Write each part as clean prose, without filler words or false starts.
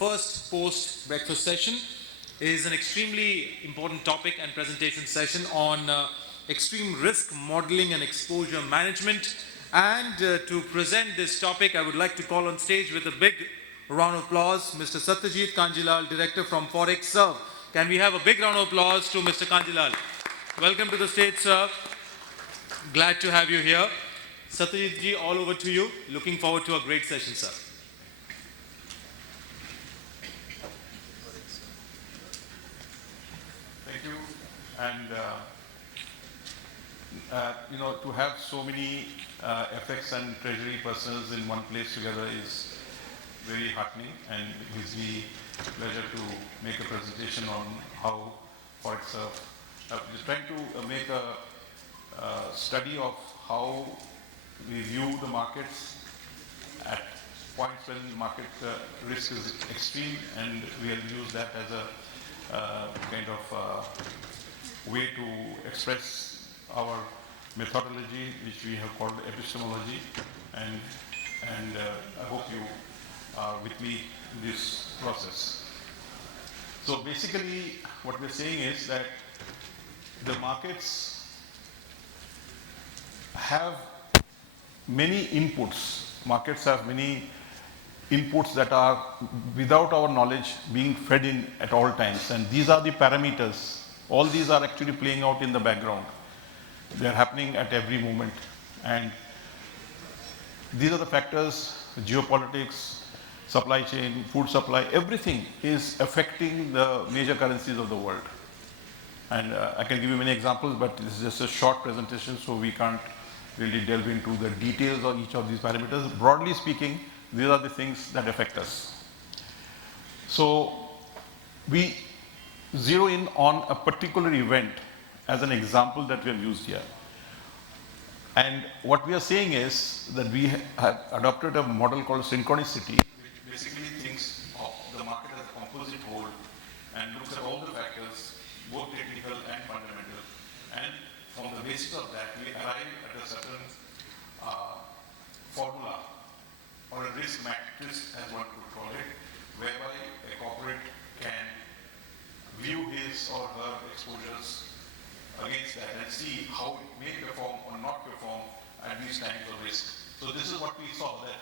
first post-breakfast session is an extremely important topic and presentation session on extreme risk modeling and exposure management. And to present this topic, I would like to call on stage with a big round of applause, Mr. Satyajit Kanjilal, Director from Forexserve. Can we have a big round of applause to Mr. Kanjilal? Welcome to the stage, sir. Glad to have you here. Satyajit ji, all over to you. Looking forward to a great session, sir. Thank you. And to have so many FX and treasury persons in one place together is very heartening, and it gives me pleasure to make a presentation on how Forexserve is trying to make a study of how we view the markets at points when market risk is extreme, and we'll use that as a kind of way to express our methodology, which we have called epistemology, and I hope you are with me in this process. So basically what we're saying is that the markets have many inputs. Markets have many inputs that are, without our knowledge, being fed in at all times. And these are the parameters. All these are actually playing out in the background. They are happening at every moment. And these are the factors: geopolitics, supply chain, food supply, everything is affecting the major currencies of the world. And I can give you many examples, but this is just a short presentation, so we can't really delve into the details of each of these parameters. Broadly speaking, these are the things that affect us. So we zero in on a particular event as an example that we have used here. And what we are saying is that we have adopted a model called synchronicity, which basically thinks of the market as a composite whole and looks at all the factors, both technical and fundamental. And from the basis of that, we arrive at a certain formula, or a risk matrix, as one could call it, whereby a corporate can view his or her exposures against that and see how it may perform or not perform at these times of risk. So this is what we saw, that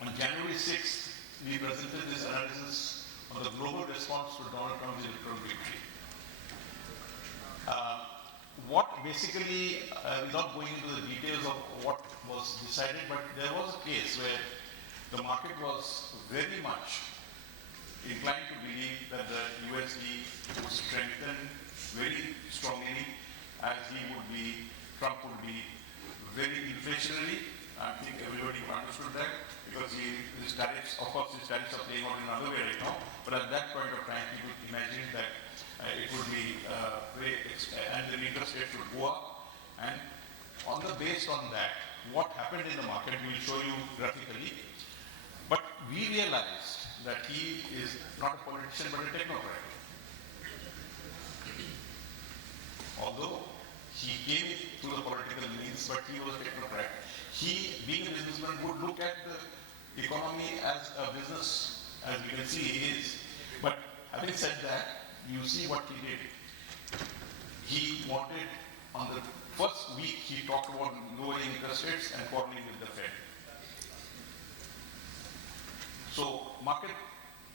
on January 6th, we presented this analysis on the global response to Donald Trump's electoral victory. What basically, without going into the details of what was decided, but there was a case where the market was very much inclined to believe that the USD would strengthen very strongly, as Trump would be very inflationary. I think everybody understood that, because his tariffs, of course, his tariffs are playing out in another way right now, but at that point of time, he would imagine that it would be and the interest rate would go up. And based on that, what happened in the market, we will show you graphically. But we realized that he is not a politician, but a technocrat. Although he came through the political means, but he was a technocrat. He, being a businessman, would look at the economy as a business, as we can see he is. But having said that, you see what he did. He wanted, on the first week, he talked about lowering interest rates and quarreling with the Fed. So market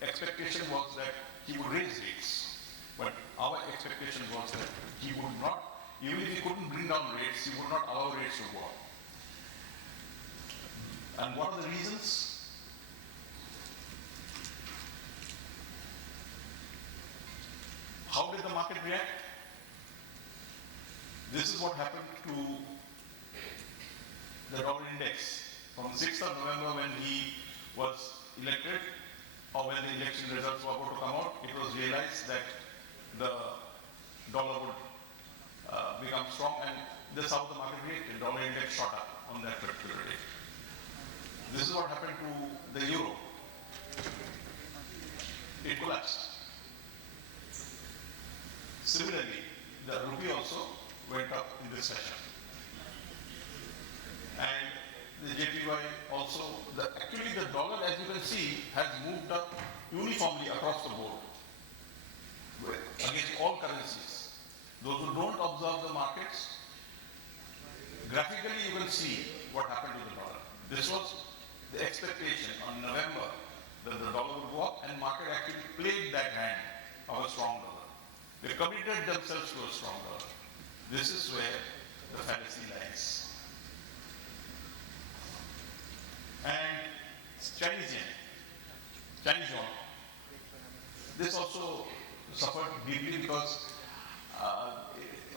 expectation was that he would raise rates, but our expectation was that he would not, even if he couldn't bring down rates, he would not allow rates to go up. And what are the reasons? How did the market react? This is what happened to the dollar index. From the 6th of November, when he was elected, or when the election results were about to come out, it was realized that the dollar would become strong, and this is how the market reacted. The dollar index shot up on that particular day. This is what happened to the euro. It collapsed. Similarly, the rupee also went up in this session. And the JPY also, actually the dollar, as you can see, has moved up uniformly across the board against all currencies. Those who don't observe the markets, graphically you can see what happened to the dollar. This was the expectation on November that the dollar would go up, and market actually played that hand of a strong dollar. They committed themselves to a strong dollar. This is where the fallacy lies. And Chinese yuan. This also suffered deeply because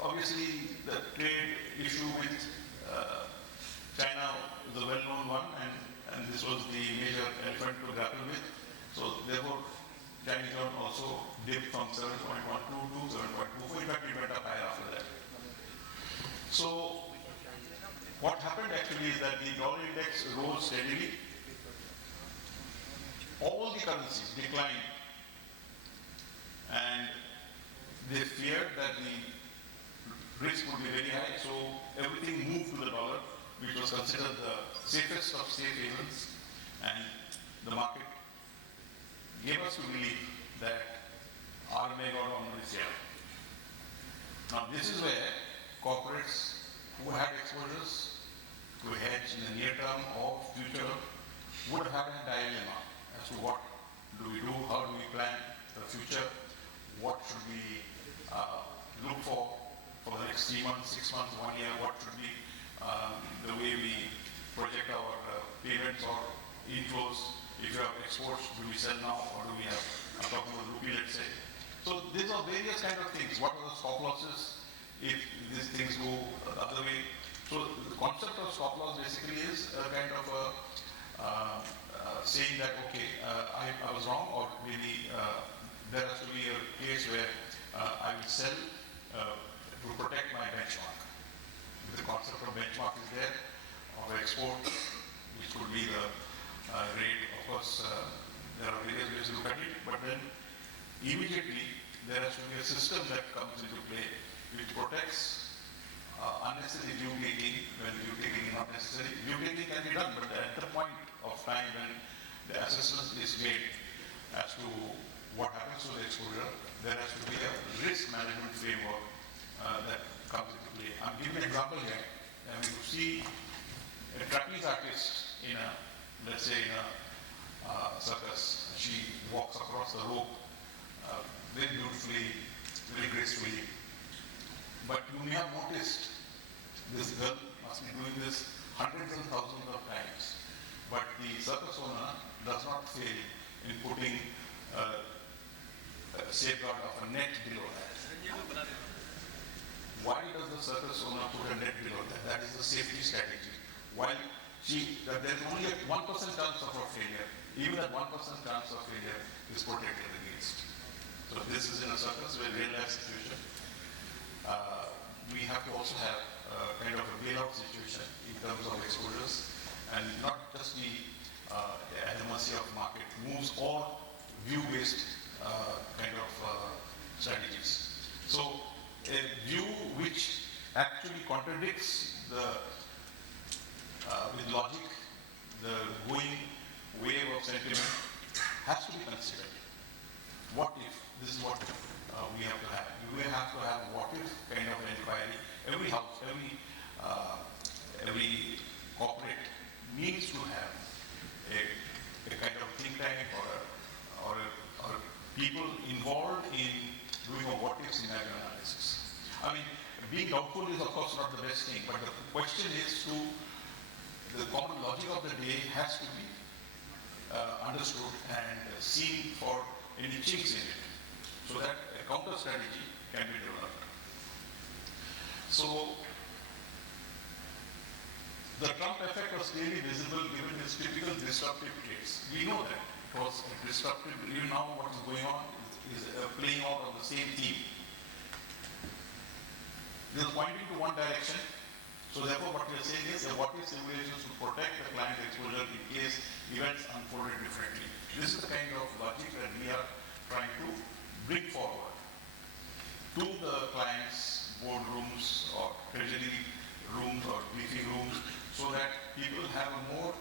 obviously the trade issue with China is a well-known one, and this was the major elephant to grapple with. So therefore, Chinese yuan also dipped from 7.12 to 7.24. In fact, it went up higher after that. So what happened actually is that the dollar index rose steadily. All the currencies declined, and they feared that the risk would be very high, so everything moved to the dollar, which was considered the safest of safe havens, and the market gave us to believe that 𝐈𝐬𝐬𝐷 is here. Now this is where corporates who had exposures to hedge in the near term or future would have a dilemma as to what do we do, how do we plan the future, what should we look for the next 3 months, 6 months, 1 year, what should be the way we project our payments or inflows. If you have exports, do we sell now or do we have, I'm talking about rupee, let's say. So these are various kind of things. What are the stop losses if these things go the other way? So the concept of stop loss basically is a kind of saying that, okay, I was wrong, or maybe there has to be a case where I will sell to protect my benchmark. The concept of benchmark is there, of export, which could be the rate. Of course, there are various ways to look at it, but then immediately there has to be a system that comes into play which protects unnecessary view taking when view taking is not necessary. View taking can be done, but at the point of time when the assessment is made as to what happens to the exposure, there has to be a risk management framework that comes into play. I'm giving an example here. And you see a trapeze artist in a, let's say in a circus. She walks across the rope very beautifully, very gracefully. But you may have noticed this girl must be doing this hundreds and thousands of times. But the circus owner does not fail in putting a safeguard of a net below that. Why does the circus owner put a net below that? That is the safety strategy. While there is only a 1% chance of a failure, even that 1% chance of failure is protected against. So this is in a circus, where real life situation. We have to also have kind of a bailout situation in terms of exposures, and not just be at the mercy of market moves or view-based kind of strategies. So a view which actually contradicts with logic the going wave of sentiment has to be considered. What if? This is what we have to have. We have to have what if kind of an inquiry. Every house, every corporate needs to have a kind of think tank or people involved in doing a what if scenario analysis. I mean, being doubtful is of course not the best thing, but the question is the common logic of the day has to be understood and seen for any chinks in it, so that a counter strategy can be developed. So the Trump effect was clearly visible given its typical disruptive traits. We know that it was disruptive. Even now what is going on is playing out on the same theme. This is pointing to one direction. So therefore what we are saying is that what if simulations to protect the client exposure in case events unfolded differently. This is the kind of logic that we are trying to bring forward to the client's boardrooms or treasury rooms or briefing rooms, so that people have a more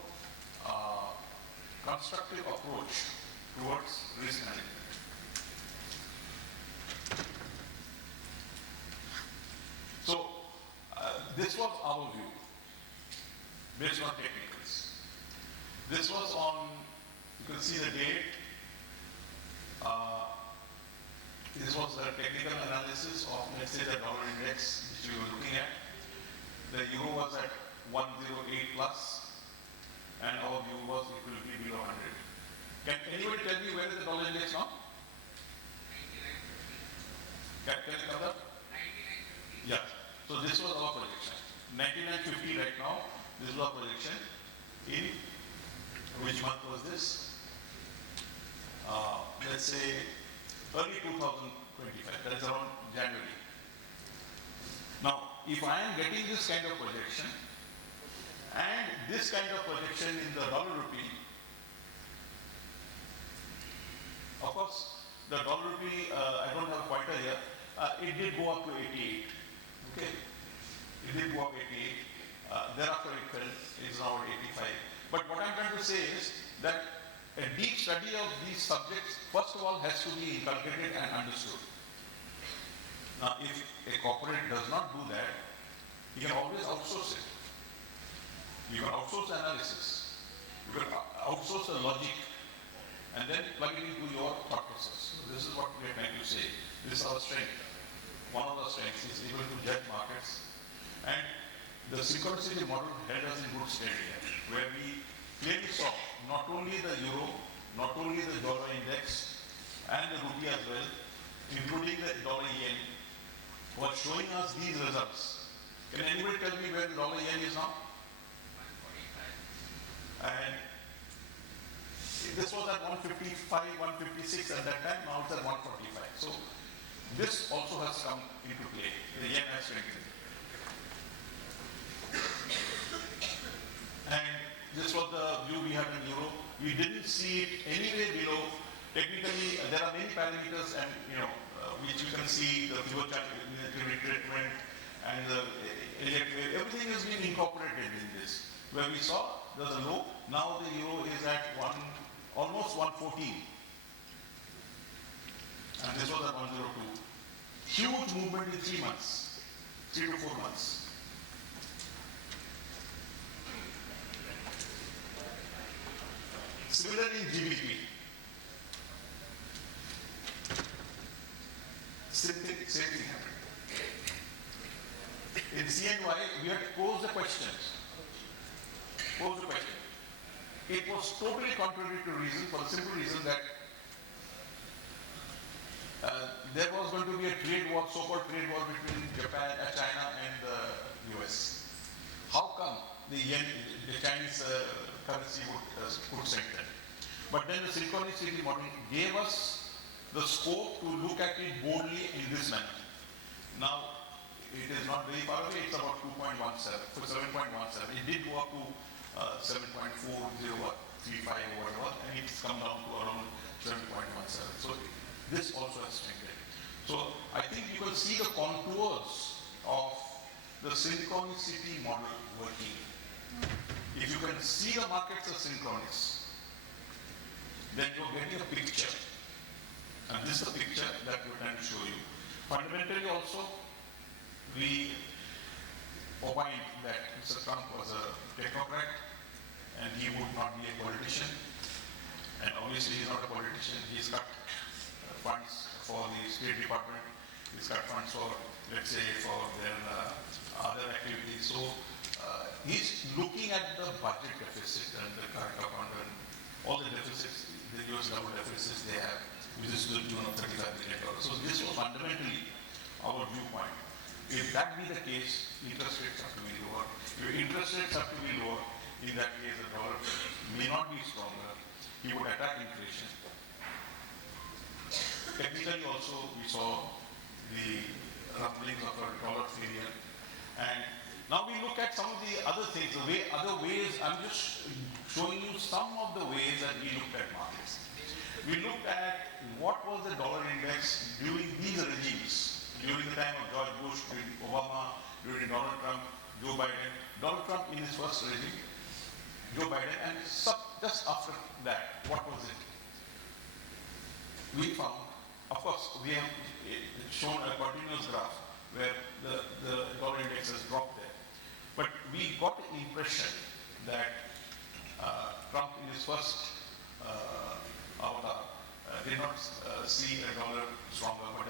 constructive approach towards risk management. So this was our view based on technicals. This was on, you can see the date. This was the technical analysis of, let's say, the dollar index which we were looking at. The euro was at 108 plus, and our view was it will be below 100. Can anybody tell me where is the dollar index now? 99.50. Can you come up? 99.50. Yeah. So this was our projection. 99.50 right now. This was our projection. In which month was this? Let's say early 2025. That is around January. Now, if I am getting this kind of projection and this kind of projection in the dollar rupee, of course, the dollar rupee, I don't have a pointer here, it did go up to 88. Okay, it did go up 88. Thereafter it fell, it's now at 85. But what I'm trying to say is that a deep study of these subjects, first of all, has to be inculcated and understood. Now, if a corporate does not do that, you can always outsource it. You can outsource the analysis. You can outsource the logic, and then plug it into your thought process. So this is what we are trying to say. This is our strength. One of the strengths is able to judge markets, and the synchronicity model held us in good stead here, where we clearly saw not only the euro, not only the dollar index, and the rupee as well, including the dollar yen, was showing us these results. Can anybody tell me where the dollar yen is now? 145. And this was at 155, 156 at that time, now it's at 145. So this also has come into play. The yen has strengthened. And this was the view we had in euro. We didn't see it anywhere below. Technically, there are many parameters, and which you can see the Fibonacci treatment and everything has been incorporated in this. Where we saw there's a low, now the euro is at almost 114, and this was at 102. Huge movement in 3 months, 3 to 4 months. Similarly in GBP, same thing happened. In CNY, we had posed the question. It was totally contrary to reason, for the simple reason that there was going to be a trade war, so-called trade war between China and the US. How come the Chinese currency would strengthen? But then the synchronicity model gave us the scope to look at it boldly in this manner. Now, it is not very far away, it's about 2.17, so 7.17. It did go up to 7.40 or 35 or whatever, and it's come down to around 7.17. So this also has strengthened. So I think you can see the contours of the synchronicity model working. If you can see the markets as synchronous, then you're getting a picture. And this is the picture that we're trying to show you. Fundamentally also, we opined that Mr. Trump was a technocrat and he would not be a politician. And obviously he's not a politician. He's got funds for the State Department. He's got funds for, let's say, for their other activities. So he's looking at the budget deficit and the current account and all the deficits, the US government deficits they have, which is to the tune of $35 billion. So this was fundamentally our viewpoint. If that be the case, interest rates have to be lower. If interest rates have to be lower, in that case the dollar may not be stronger. He would attack inflation. Technically also we saw the rumblings of a dollar failure. And now we look at some of the other things, other ways. I'm just showing you some of the ways that we looked at markets. We looked at what was the dollar index during these regimes, during the time of George Bush, during Obama, during Donald Trump. Joe Biden, Donald Trump in his first regime, Joe Biden, and just after that, what was it? We found, of course, we have shown a continuous graph where the dollar index has dropped there. But we got the impression that Trump in his first avatar did not see a dollar stronger, but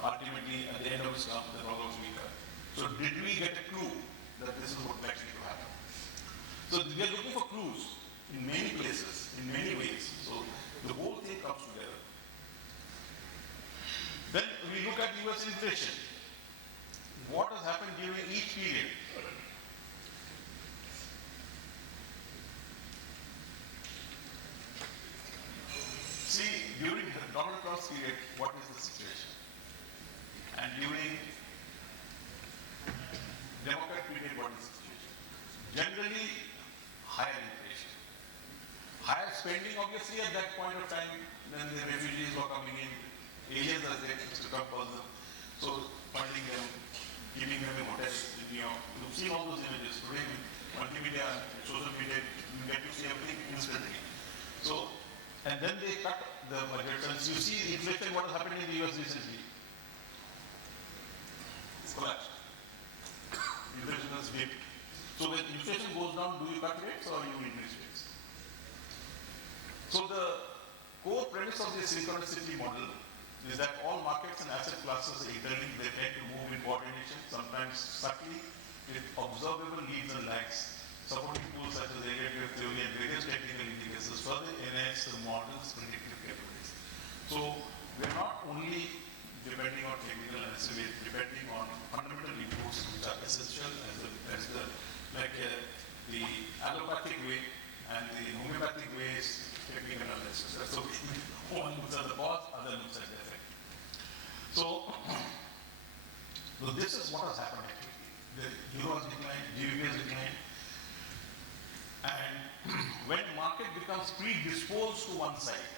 ultimately at the end of his term, the dollar was weaker. So did we get a clue that this is what likely to happen? So we are looking for clues in many places, in many ways. So the whole thing comes together. Then we look at US inflation. What has happened during each period? See, during Donald Trump's period, what is the situation? And during Democrat period, what is the situation? Generally, higher inflation. Higher spending, obviously, at that point of time, when the refugees were coming in, aliens as they used to come for them. So, funding them, giving them a hotel in New York. You've seen all those images. Today, multimedia, social media, you get to see everything instantly. So, and then they cut the budget. And you see inflation, what has happened in the US recently. It's collapsed. Inflation has dipped. So when inflation goes down, do you cut rates or you increase rates? So the core premise of this synchronicity model is that all markets and asset classes are interlinked. They tend to move in coordination, sometimes subtly, with observable leads and lags. Supporting tools such as aggregative theory and various technical indicators further enhance the model's predictive capabilities. So we're not only depending on technical analysis, we're depending on fundamental inputs which are essential as the allopathic way and the homeopathic way is technical analysis. So one looks at the cause, other looks at the effect. So this is what has happened actually. The euro has declined, GBP has declined. And when market becomes predisposed to one side,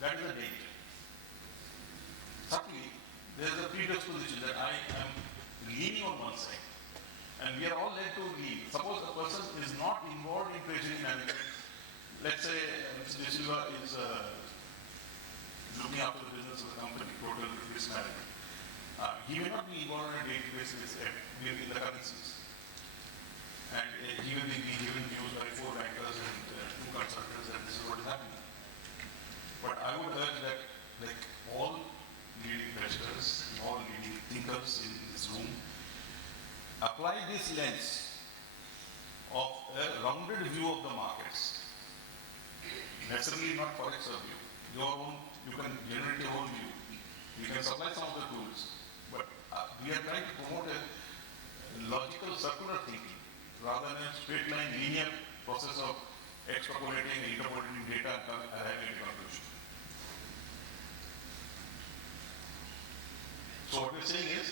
that is a danger. Subtly, there is a predisposition that I am leaning on one side. And we are all led to lean. Suppose a person is not involved in treasury management. Let's say Mr. De Silva is looking after the business of the company, total risk management. He may not be involved on a daily basis in the currencies. And he will be given news by 4 bankers and 2 consultants, and this is what is happening. But I would urge that, like all leading investors, all leading thinkers in this room, apply this lens of a rounded view of the markets. Necessarily not Forexserve view. Your own, you can generate your own view. You can supply some of the tools, but we are trying to promote a logical circular thinking, rather than a straight line linear process of extrapolating, interpolating data and arriving at a conclusion. So what we're saying is,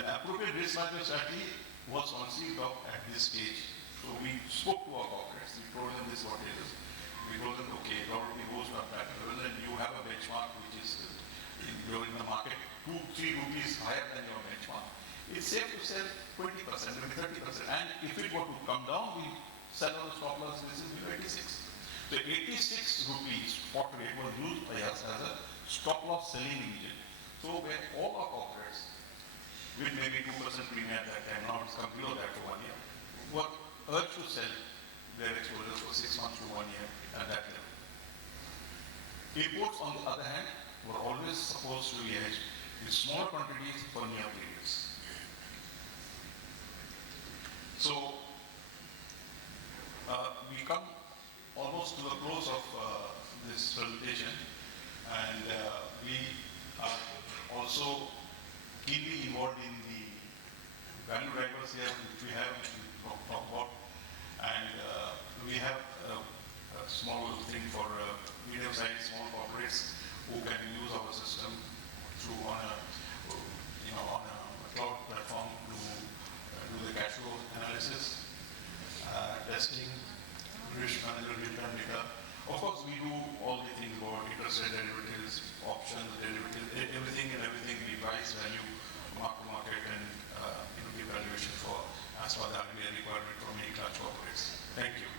an appropriate risk management strategy was conceived of at this stage. So we spoke to our corporates, we told them this is what it is. We told them, okay, probably goes to that level, and you have a benchmark which is in the market 2-3 rupees higher than your benchmark. It's safe to sell 20%, maybe 30%. And if it were to come down, we sell on the stop loss basis with 86. So 86 rupees spot rate was used by us as a stop loss selling engine. So where all our corporates, with maybe 2% premium at that time, now it's come below that for 1 year, were urged to sell their exposures for 6 months to 1 year at that level. Imports, on the other hand, were always supposed to be hedged with small quantities for near periods. So, we come almost to the close of this presentation, and we are also keenly involved in the value drivers here, which we have talked about, and we have a small thing for medium-sized small corporates who can use our system through on a cloud platform to do the cash flow analysis, testing, risk management, return data. Of course, we do all the things about interest rate derivatives, options, derivatives, everything we price, value, mark to market, and give valuation for as per the RBI requirement from any large corporates. Thank you.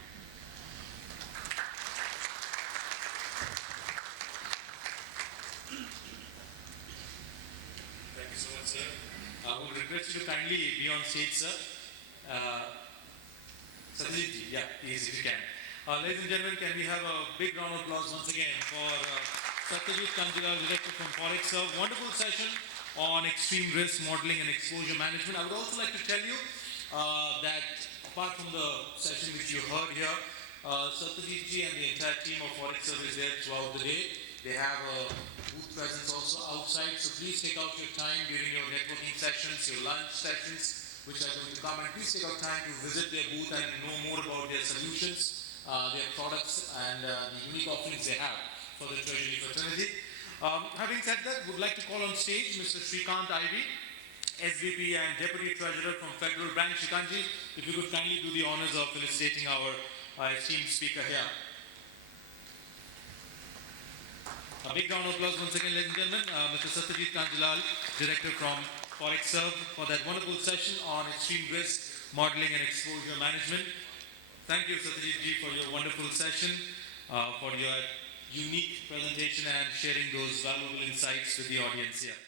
Thank you so much, sir. I would request you to kindly be on stage, sir. Satyajit ji, yeah, please, if you can. Ladies and gentlemen, can we have a big round of applause once again for Satyajit Kanjilal, Director from Forexserve. Wonderful session on extreme risk modeling and exposure management. I would also like to tell you that apart from the session which you heard here, Satyajit ji and the entire team of Forexserve is there throughout the day. They have a booth presence also outside, so please take out your time during your networking sessions, your lunch sessions, which are going to come, and please take out time to visit their booth and know more about their solutions, their products, and the unique offerings they have for the Treasury fraternity. Having said that, would like to call on stage Mr. Srikanth Ivy, SVP and Deputy Treasurer from Federal Bank. Srikanth ji, if you could kindly do the honors of felicitating our esteemed speaker here. A big round of applause once again, ladies and gentlemen. Mr. Satyajit Kanjilal, Director from Forexserve, for that wonderful session on extreme risk modeling and exposure management. Thank you, Satyajit ji, for your wonderful session, for your unique presentation and sharing those valuable insights with the audience here.